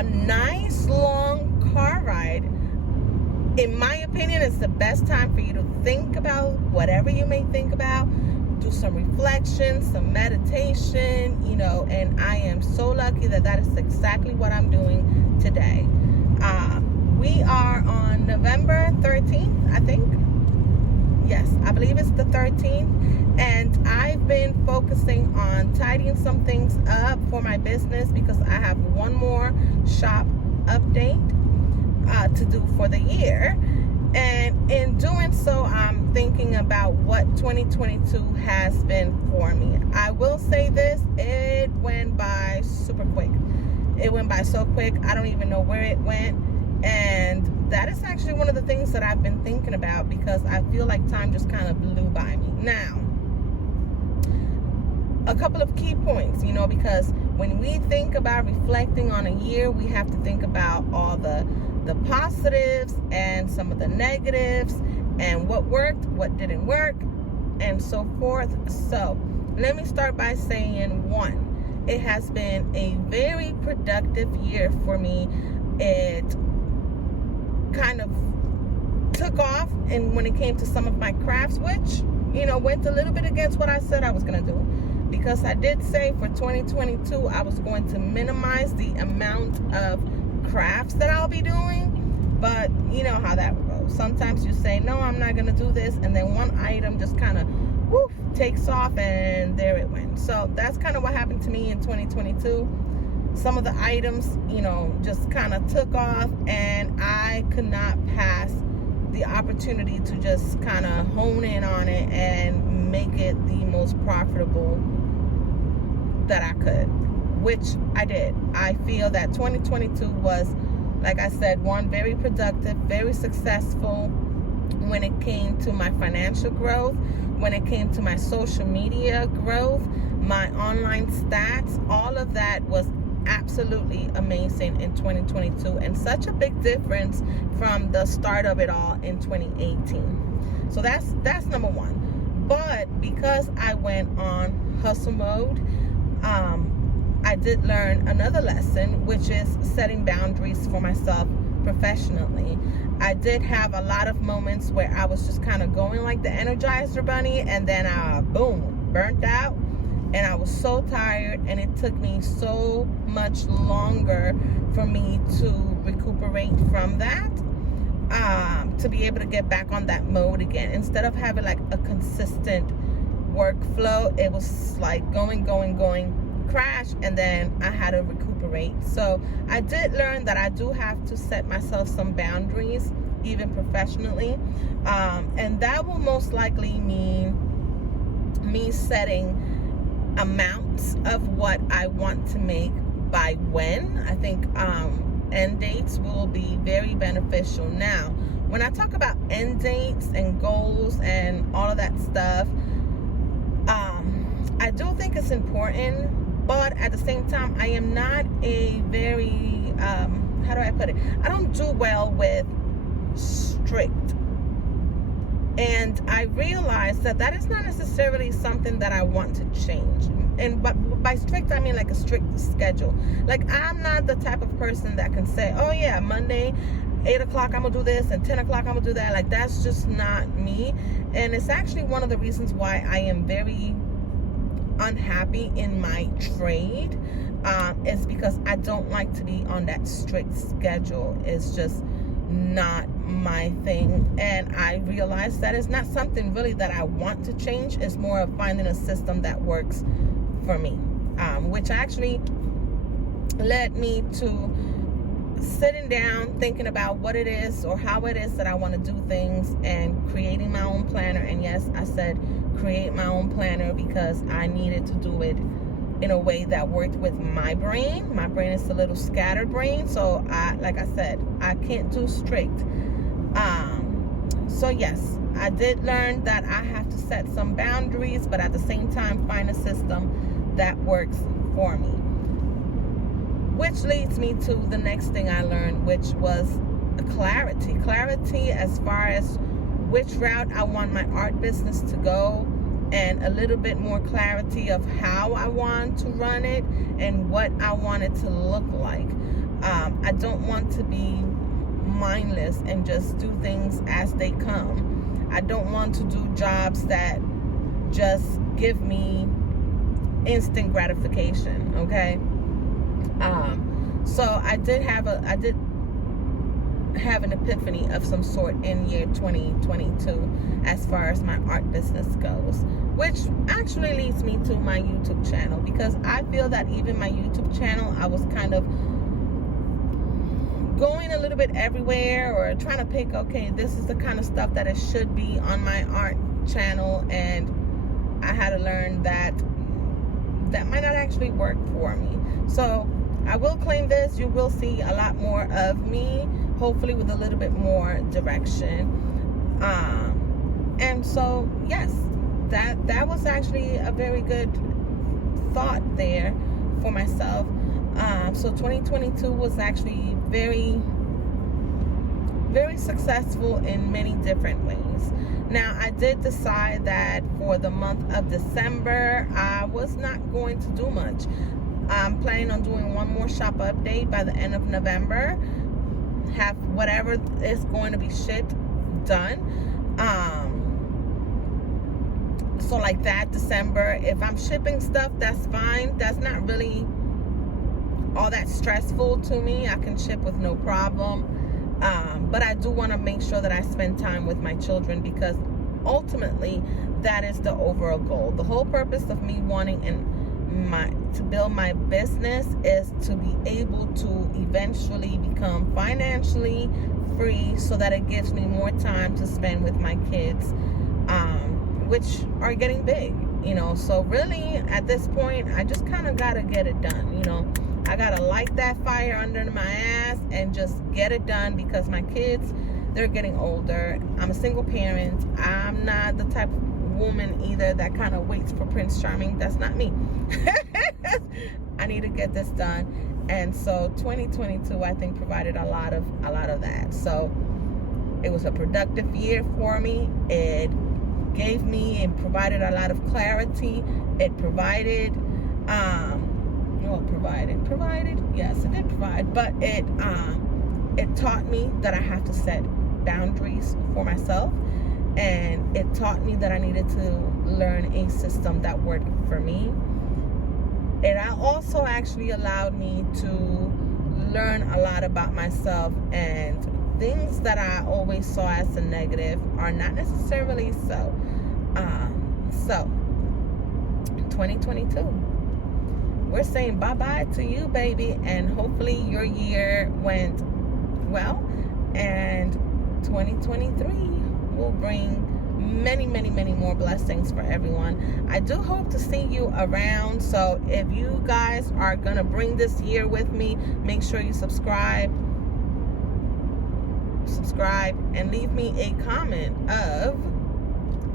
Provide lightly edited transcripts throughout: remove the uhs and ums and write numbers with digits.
a nice long car ride, in my opinion, is the best time for you to think about whatever you may think about. Do some reflection, some meditation, and I am so lucky that is exactly what I'm doing today. We are on November 13th, I think. Yes, I believe it's the 13th. And I've been focusing on tidying some things up for my business because I have one more shop update to do for the year. And in doing so, I'm thinking about what 2022 has been for me. I will say this, it went by super quick. It went by so quick, I don't even know where it went. And that is actually one of the things that I've been thinking about because I feel like time just kind of blew by me. Now, a couple of key points, because when we think about reflecting on a year, we have to think about all the positives and some of the negatives and what worked, what didn't work, and so forth. So let me start by saying, one, it has been a very productive year for me. It kind of took off, and when it came to some of my crafts, which went a little bit against what I said I was going to do, because I did say for 2022 I was going to minimize the amount of crafts that I'll be doing. But you know how that goes. Sometimes you say, no, I'm not going to do this, and then one item just kind of takes off, and there it went. So that's kind of what happened to me in 2022. Some of the items, just kind of took off, and I could not pass the opportunity to just kind of hone in on it and make it the most profitable that I could, which I did. I feel that 2022 was, like I said, one, very productive, very successful when it came to my financial growth, when it came to my social media growth, my online stats. All of that was absolutely amazing in 2022, and such a big difference from the start of it all in 2018. So that's number one. But because I went on hustle mode, I did learn another lesson, which is setting boundaries for myself professionally. I did have a lot of moments where I was just kind of going like the Energizer Bunny, and then boom, burnt out. And I was so tired, and it took me so much longer for me to recuperate from that, to be able to get back on that mode again. Instead of having like a consistent workflow, it was like going, crash, and then I had to recuperate. So I did learn that I do have to set myself some boundaries, even professionally. And that will most likely mean me setting amounts of what I want to make by when. I think end dates will be very beneficial. Now, when I talk about end dates and goals and all of that stuff, I do think it's important, but at the same time, I am not a very, how do I put it? I don't do well with strict. And I realized that is not necessarily something that I want to change. And but by strict, I mean like a strict schedule. Like, I'm not the type of person that can say, oh yeah, Monday, 8 o'clock, I'm going to do this, and 10 o'clock, I'm going to do that. Like, that's just not me. And it's actually one of the reasons why I am very unhappy in my trade, is because I don't like to be on that strict schedule. It's just not my thing, and I realized that it's not something really that I want to change. It's more of finding a system that works for me, which actually led me to sitting down, thinking about what it is or how it is that I want to do things, and creating my own planner. And yes, I said create my own planner because I needed to do it in a way that worked with my brain. My brain is a little scattered brain, so like I said, I can't do strict. So yes, I did learn that I have to set some boundaries, but at the same time find a system that works for me. Which leads me to the next thing I learned, which was clarity. Clarity as far as which route I want my art business to go, and a little bit more clarity of how I want to run it and what I want it to look like. I don't want to be mindless and just do things as they come. I don't want to do jobs that just give me instant gratification, okay? So I did have an epiphany of some sort in year 2022 as far as my art business goes, which actually leads me to my YouTube channel, because I feel that even my YouTube channel, I was kind of going a little bit everywhere, or trying to pick, okay, this is the kind of stuff that it should be on my art channel, and I had to learn that that might not actually work for me. So I will claim this. You will see a lot more of me, hopefully with a little bit more direction. And so, yes, that was actually a very good thought there for myself. So 2022 was actually very, very successful in many different ways. Now, I did decide that for the month of December, I was not going to do much. I'm planning on doing one more shop update by the end of November. Have whatever is going to be shipped done. So like that December, if I'm shipping stuff, that's fine. That's not really all that stressful to me. I can ship with no problem. But I do want to make sure that I spend time with my children, because ultimately that is the overall goal. The whole purpose of me wanting to build my business is to be able to eventually become financially free, so that it gives me more time to spend with my kids, which are getting big, you know. So really at this point, I just kind of got to get it done, you know. I got to light that fire under my ass and just get it done, because my kids, they're getting older. I'm a single parent. I'm not the type of woman either that kind of waits for Prince Charming. That's not me. I need to get this done. And so 2022, I think, provided a lot of that. So it was a productive year for me. It gave me and provided a lot of clarity. It provided, yes, it did provide, but it taught me that I have to set boundaries for myself, and it taught me that I needed to learn a system that worked for me. It also actually allowed me to learn a lot about myself, and things that I always saw as a negative are not necessarily so. So 2022, we're saying bye-bye to you, baby, and hopefully your year went well, and 2023 will bring many, many, many more blessings for everyone. I do hope to see you around. So if you guys are gonna bring this year with me, make sure you subscribe, and leave me a comment of,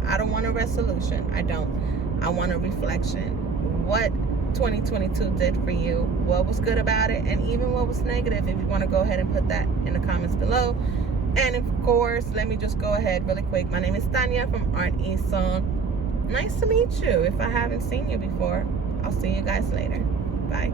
I don't want a resolution. I want a reflection. What 2022 did for you, what was good about it, and even what was negative. If you want to go ahead and put that in the comments below. And of course, let me just go ahead really quick. My name is Tanya from Art Eson. Nice to meet you. If I haven't seen you before, I'll see you guys later. Bye.